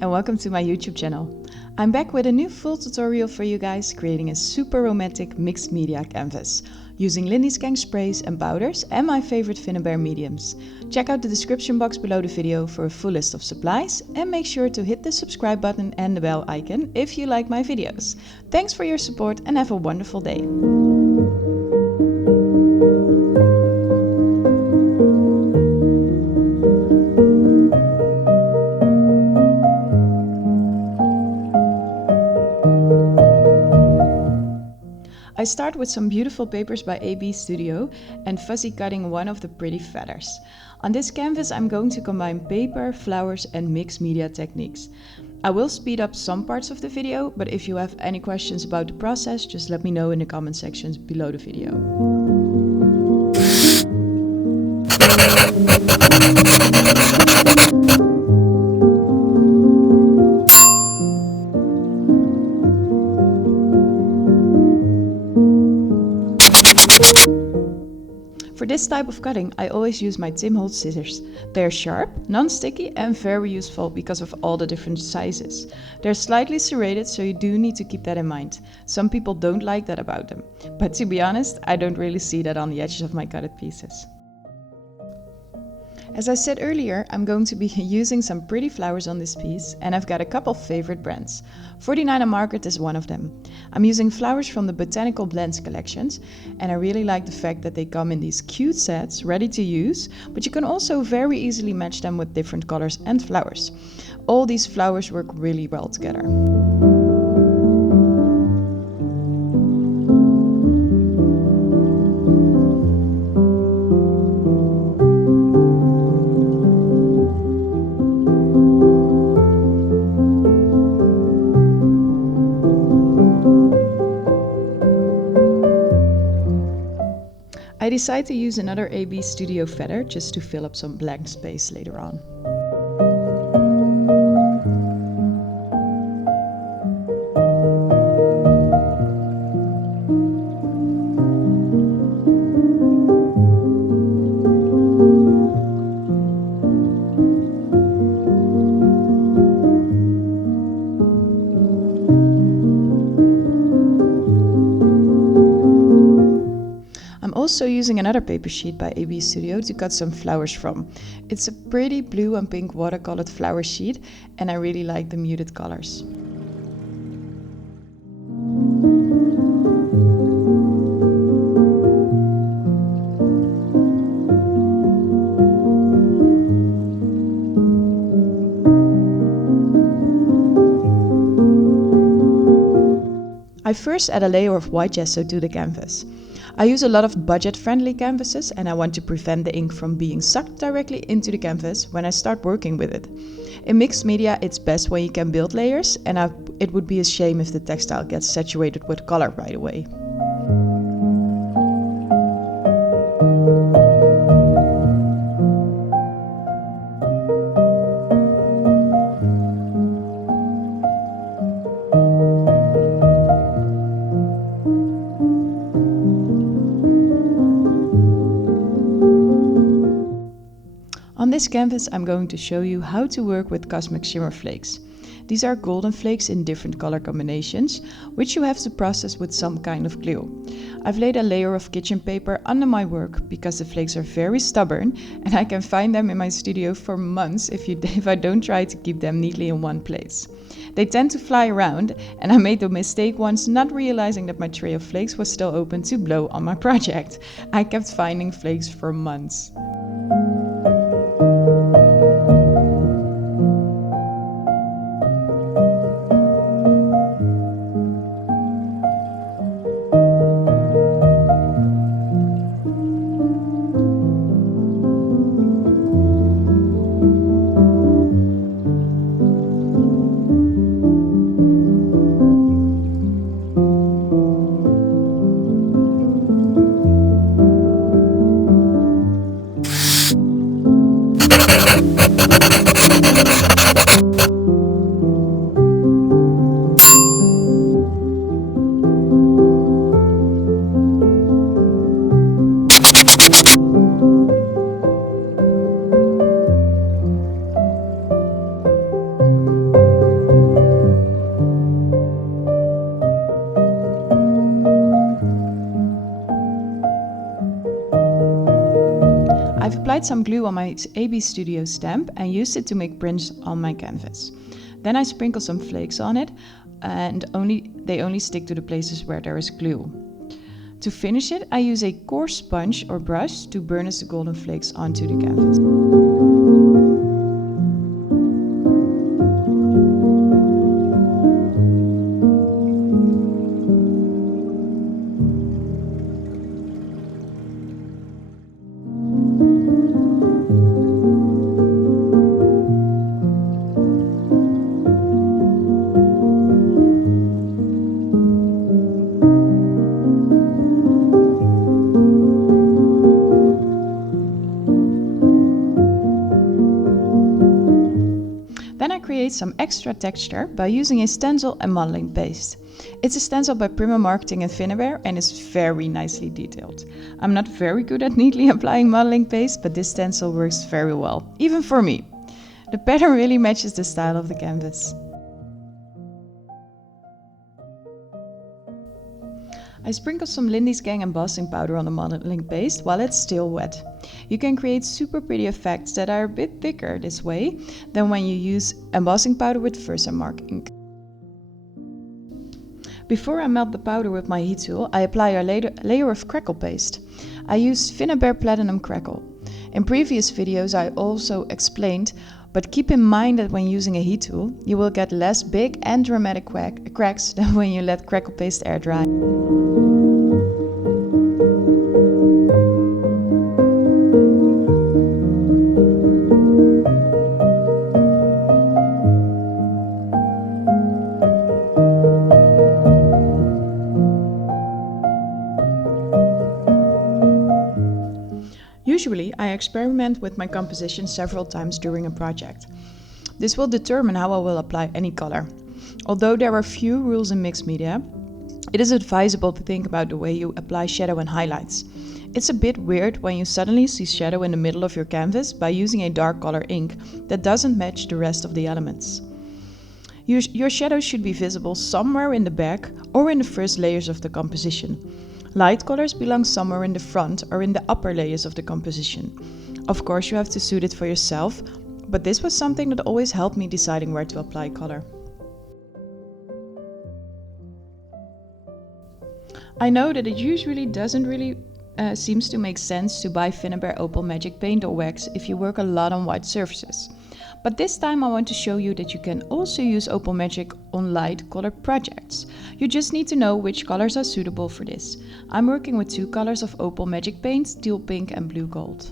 and welcome to my YouTube channel. I'm back with a new full tutorial for you guys creating a super romantic mixed media canvas using Lindy's Gang sprays and powders and my favorite Finnabair mediums. Check out the description box below the video for a full list of supplies and make sure to hit the subscribe button and the bell icon if you like my videos. Thanks for your support and have a wonderful day. I start with some beautiful papers by AB Studio and fuzzy cutting one of the pretty feathers. On this canvas I'm going to combine paper, flowers and mixed media techniques. I will speed up some parts of the video, but if you have any questions about the process, just let me know in the comment sections below the video. For this type of cutting, I always use my Holtz scissors. They're sharp, non-sticky and very useful because of all the different sizes. They're slightly serrated, so you do need to keep that in mind. Some people don't like that about them, but to be honest, I don't really see that on the edges of my cutted pieces. As I said earlier, I'm going to be using some pretty flowers on this piece and I've got a couple favorite brands. 49 Market is one of them. I'm using flowers from the Botanical Blends collections and I really like the fact that they come in these cute sets ready to use, but you can also very easily match them with different colors and flowers. All these flowers work really well together. I decide to use another AB Studio feather just to fill up some blank space later on. I'm also using another paper sheet by AB Studio to cut some flowers from. It's a pretty blue and pink watercolored flower sheet and I really like the muted colors. I first add a layer of white gesso to the canvas. I use a lot of budget-friendly canvases and I want to prevent the ink from being sucked directly into the canvas when I start working with it. In mixed media it's best when you can build layers and it would be a shame if the textile gets saturated with color right away. On this canvas I'm going to show you how to work with cosmic shimmer flakes. These are golden flakes in different color combinations, which you have to process with some kind of glue. I've laid a layer of kitchen paper under my work because the flakes are very stubborn and I can find them in my studio for months if I don't try to keep them neatly in one place. They tend to fly around and I made the mistake once not realizing that my tray of flakes was still open to blow on my project. I kept finding flakes for months. applied some glue on my AB Studio stamp and used it to make prints on my canvas. Then I sprinkled some flakes on it, and they only stick to the places where there is glue. To finish it, I use a coarse sponge or brush to burnish the golden flakes onto the canvas. Then I create some extra texture by using a stencil and modeling paste. It's a stencil by Prima Marketing and Finnabair and is very nicely detailed. I'm not very good at neatly applying modeling paste, but this stencil works very well, even for me. The pattern really matches the style of the canvas. I sprinkle some Lindy's Gang embossing powder on the modeling paste while it's still wet. You can create super pretty effects that are a bit thicker this way than when you use embossing powder with Versamark ink. Before I melt the powder with my heat tool, I apply a layer of crackle paste. I used Finnabair Platinum Crackle. In previous videos I also explained, but keep in mind that when using a heat tool, you will get less big and dramatic cracks than when you let crackle paste air dry. Usually, I experiment with my composition several times during a project. This will determine how I will apply any color. Although there are few rules in mixed media, it is advisable to think about the way you apply shadow and highlights. It's a bit weird when you suddenly see shadow in the middle of your canvas by using a dark color ink that doesn't match the rest of the elements. Your shadow should be visible somewhere in the back or in the first layers of the composition. Light colors belong somewhere in the front or in the upper layers of the composition. Of course, you have to suit it for yourself, but this was something that always helped me deciding where to apply color. I know that it usually doesn't really seems to make sense to buy Finnabair Opal Magic paint or wax if you work a lot on white surfaces. But this time I want to show you that you can also use Opal Magic on light colored projects. You just need to know which colors are suitable for this. I'm working with two colors of Opal Magic paints, teal pink and blue gold.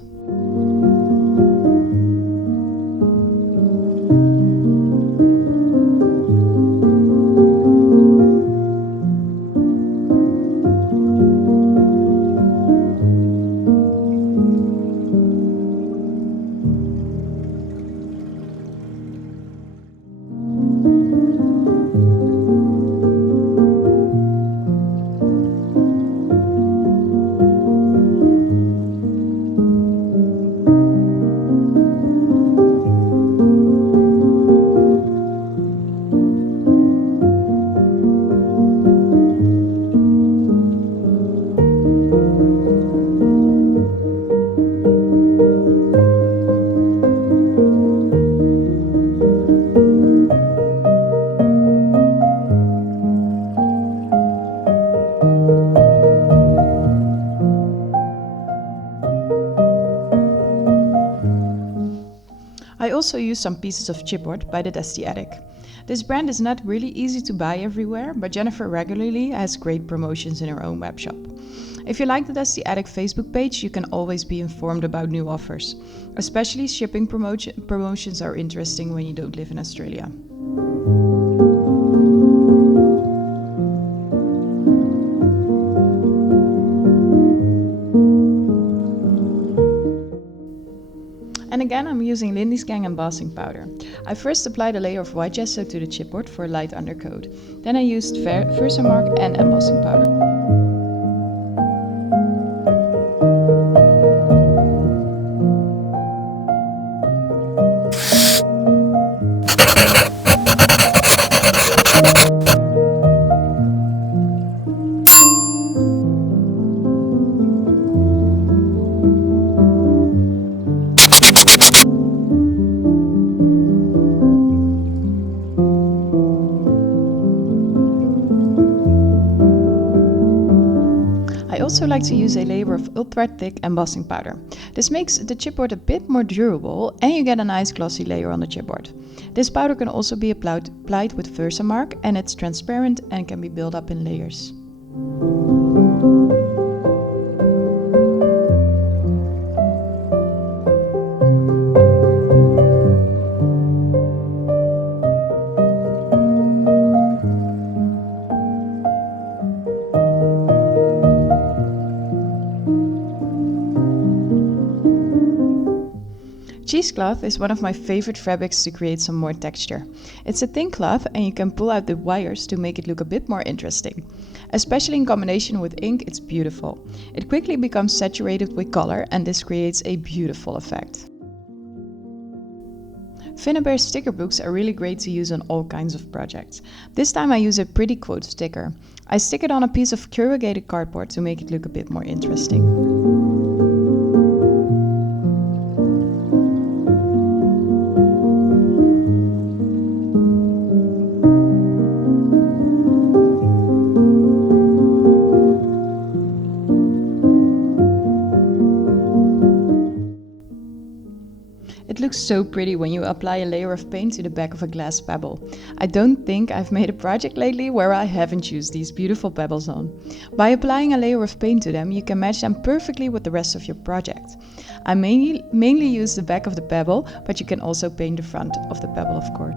I also use some pieces of chipboard by the Dusty Attic. This brand is not really easy to buy everywhere, but Jennifer regularly has great promotions in her own webshop. If you like the Dusty Attic Facebook page, you can always be informed about new offers. Especially shipping promotions are interesting when you don't live in Australia. And again, I'm using Lindy's Gang embossing powder. I first applied a layer of white gesso to the chipboard for a light undercoat. Then I used Versamark and embossing powder. also like to use a layer of ultra thick embossing powder. This makes the chipboard a bit more durable and you get a nice glossy layer on the chipboard. This powder can also be applied with Versamark and it's transparent and can be built up in layers. Cheesecloth is one of my favorite fabrics to create some more texture. It's a thin cloth and you can pull out the wires to make it look a bit more interesting. Especially in combination with ink, it's beautiful. It quickly becomes saturated with color and this creates a beautiful effect. Finnabair sticker books are really great to use on all kinds of projects. This time I use a pretty quote sticker. I stick it on a piece of corrugated cardboard to make it look a bit more interesting. It looks so pretty when you apply a layer of paint to the back of a glass pebble. I don't think I've made a project lately where I haven't used these beautiful pebbles on. By applying a layer of paint to them, you can match them perfectly with the rest of your project. I mainly use the back of the pebble, but you can also paint the front of the pebble, of course.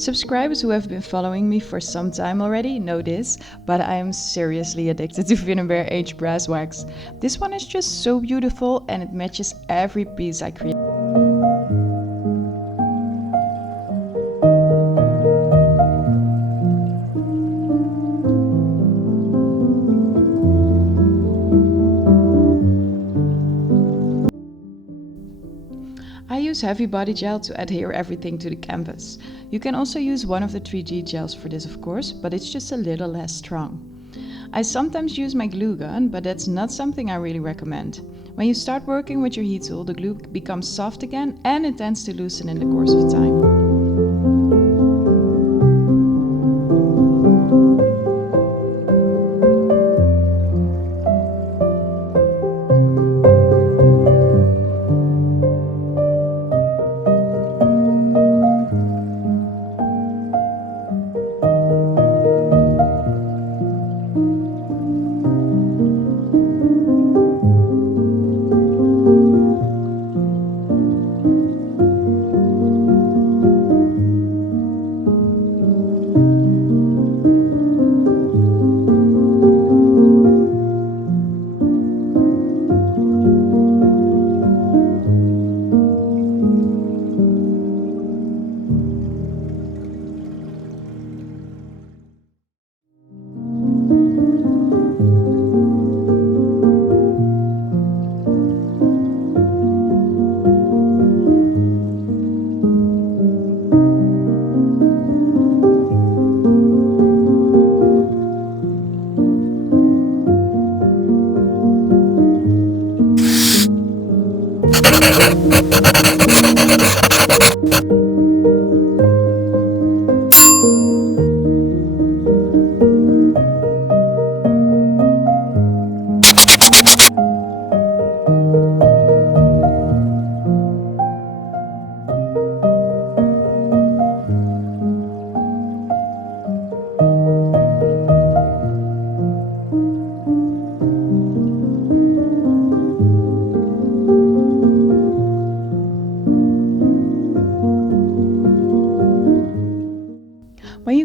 Subscribers who have been following me for some time already know this, but I am seriously addicted to Finnabair aged brass wax. This one is just so beautiful and it matches every piece I create. I use heavy body gel to adhere everything to the canvas. You can also use one of the 3G gels for this, of course, but it's just a little less strong. I sometimes use my glue gun, but that's not something I really recommend. When you start working with your heat tool, the glue becomes soft again and it tends to loosen in the course of time.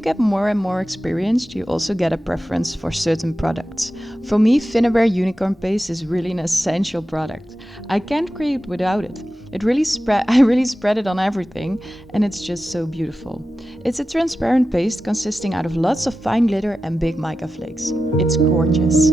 get more and more experienced, you also get a preference for certain products. For me, Finnabair Unicorn Paste is really an essential product. I can't create without it. I really spread it on everything, and it's just so beautiful. It's a transparent paste consisting out of lots of fine glitter and big mica flakes. It's gorgeous.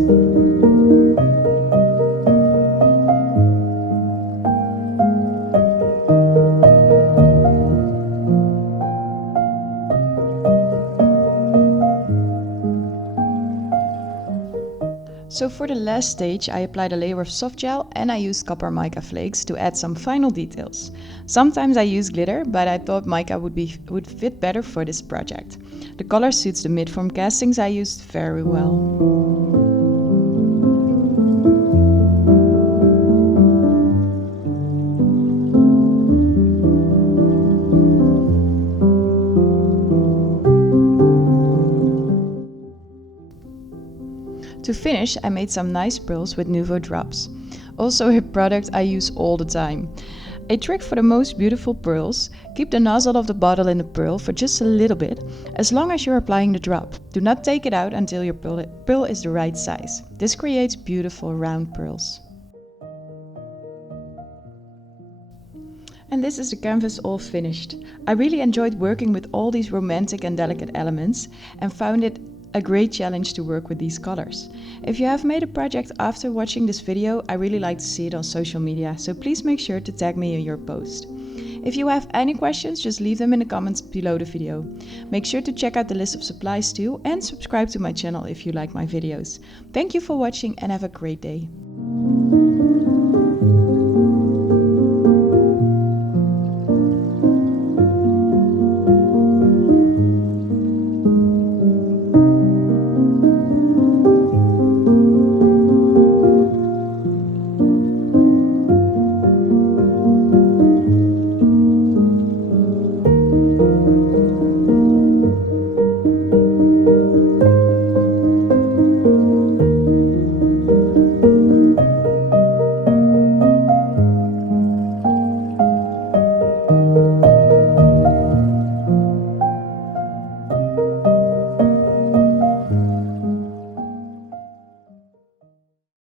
So for the last stage, I applied a layer of soft gel and I used copper mica flakes to add some final details. Sometimes I use glitter, but I thought mica would fit better for this project. The color suits the mid-form castings I used very well. To finish, I made some nice pearls with Nuvo drops. Also a product I use all the time. A trick for the most beautiful pearls: keep the nozzle of the bottle in the pearl for just a little bit, as long as you're applying the drop. Do not take it out until your pearl is the right size. This creates beautiful round pearls. And this is the canvas all finished. I really enjoyed working with all these romantic and delicate elements and found it a great challenge to work with these colors. If you have made a project after watching this video, I really like to see it on social media, so please make sure to tag me in your post. If you have any questions, just leave them in the comments below the video. Make sure to check out the list of supplies too, and subscribe to my channel if you like my videos. Thank you for watching and have a great day.